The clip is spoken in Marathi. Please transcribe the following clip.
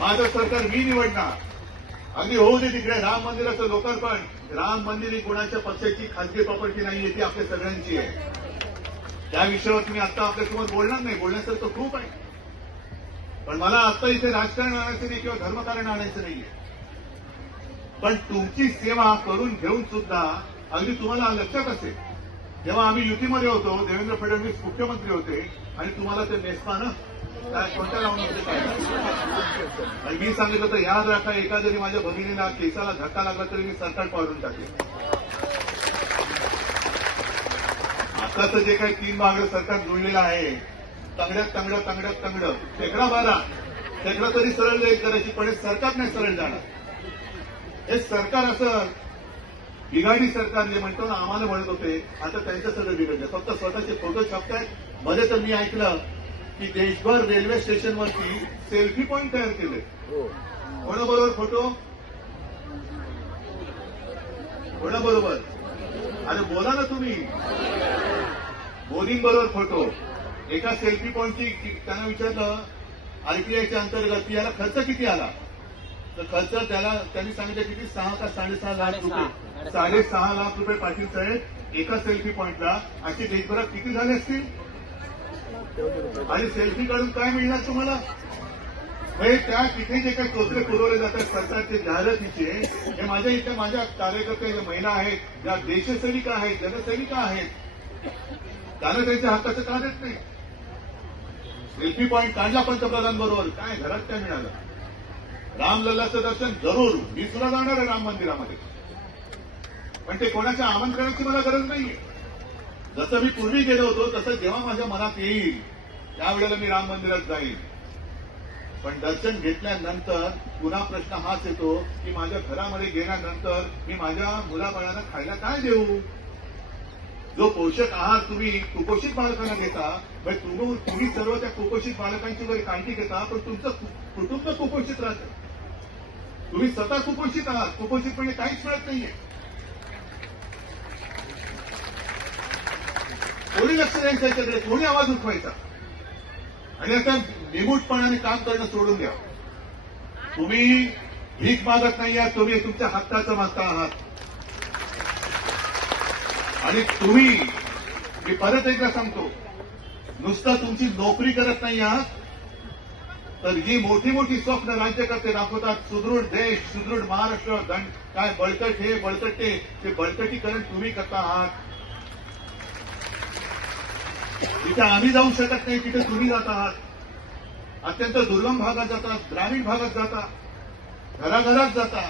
माझं सरकार मी निवडणार. अगदी होऊ दे तिकडे राम मंदिराचं लोकार्पण. राम मंदिर ही कोणाच्या पक्षाची खासगी प्रॉपर्टी नाहीये, ती आपल्या सगळ्यांची आहे. त्या विषयावर मी आता आपल्यासमोर बोलणार नाही, बोलण्यासारखं खूप आहे. पण मला आता इथे राजकारण आणायचं नाही किंवा धर्मकारण आणायचं नाहीये. पण तुमची सेवा करून घेऊन सुद्धा अगदी तुम्हाला लक्षात असेल, जेव्हा आम्ही युतीमध्ये होतो, देवेंद्र फडणवीस मुख्यमंत्री होते आणि तुम्हाला ते नेसपानं काय कोणत्या लावून होते काय, आणि मी सांगितलं होतं याद राखा, एका जरी माझ्या भगिनीला केसाला धक्का लागला तरी मी सरकार पाडून टाकेन. आताचं जे काही 3 भागडं सरकार जुळलेलं आहे, तंगड्यात तंगडं तंगड्यात तंगडं, शेकडा बारा शेकडा तरी सरळ जाईल करायची, पण हे सरकार नाही सरळ जाणार. हे सरकार असं बिघाडी सरकार जे म्हणतो ना, आम्हाला म्हणत होते, आता त्यांचं सगळं बिघडलं. फक्त स्वतःचे फोटो छापतायत. मध्ये तर मी ऐकलं की देशभर रेल्वे स्टेशनवरती सेल्फी पॉइंट तयार केले. कोणाबरोबर फोटो, कोणाबरोबर? अरे बोला ना तुम्ही. मोदीं बरोबर फोटो. एका सेल्फी पॉइंटची त्यांना विचारलं आरटीआयच्या अंतर्गत याला खर्च किती आला, तर खर्च त्याला त्यांनी सांगितलं किती, 6 का 6.5 लाख रुपये. 6.5 लाख रुपये पाटील साहेब एका सेल्फी पॉइंटला. अशी देशभरात किती झाले असतील? आणि सेल्फी काढून काय मिळणार तुम्हाला? म्हणजे त्या तिथे जे काही टोचरे पुरवले जातात सरकारचे जाहिरातीचे, हे माझ्या इथे माझ्या कार्यकर्ते ज्या महिला आहेत, ज्या देशसेविका आहेत, जनसेविका आहेत, त्यांना त्यांच्या हक्काचं का देत नाही? सेल्फी पॉइंट काढला पंतप्रधानांबरोबर, काय घरात काय मिळालं? रामलल्लाचं दर्शन जरूर, मी सुद्धा जाणार आहे राम मंदिरामध्ये, पण ते कोणाच्या आमंत्रणाची मला गरज नाहीये. जसं मी पूर्वी गेलो होतो तसं जेव्हा माझ्या मनात येईल त्यावेळेला मी राम मंदिरात जाईल. पण दर्शन घेतल्यानंतर पुन्हा प्रश्न हाच येतो की माझ्या घरामध्ये गेल्यानंतर मी माझ्या मुलाबाळांना खायला काय देऊ? जो पोषक आहार तुम्ही कुपोषित बालकांना देता, तुम्ही सर्व त्या कुपोषित बालकांची वगैरे काळजी घेता, पण तुमचं कुटुंब कुपोषित राहतं. तुम्ही स्वतः कुपोषित आहात. कुपोषितपणे काहीच मिळत नाहीये. कोणी लक्ष द्यायचं त्याच्याकडे, कोणी आवाज उठवायचा? आणि आता निमूटपणाने काम करणं सोडून द्या. तुम्ही भीक मागत नाही आहात, तुम्ही तुमच्या हक्काचं मागता आहात. आणि तुम्ही, मी परत एकदा सांगतो, नुसतं तुमची नोकरी करत नाही आहात, तर ही मोठी मोठी स्वप्न राज्यकर्ते दाखवतात. सुदृढ देश, सुदृढ महाराष्ट्र, काय बळकट हे बळकट ते बळकटीकरण तुम्ही करता आहात. जिथे आम्ही जाऊ शकत नाही तिथे तुम्ही जात आहात. अत्यंत दुर्गम भागात जाता, ग्रामीण भागात जाता, घराघरात जाता.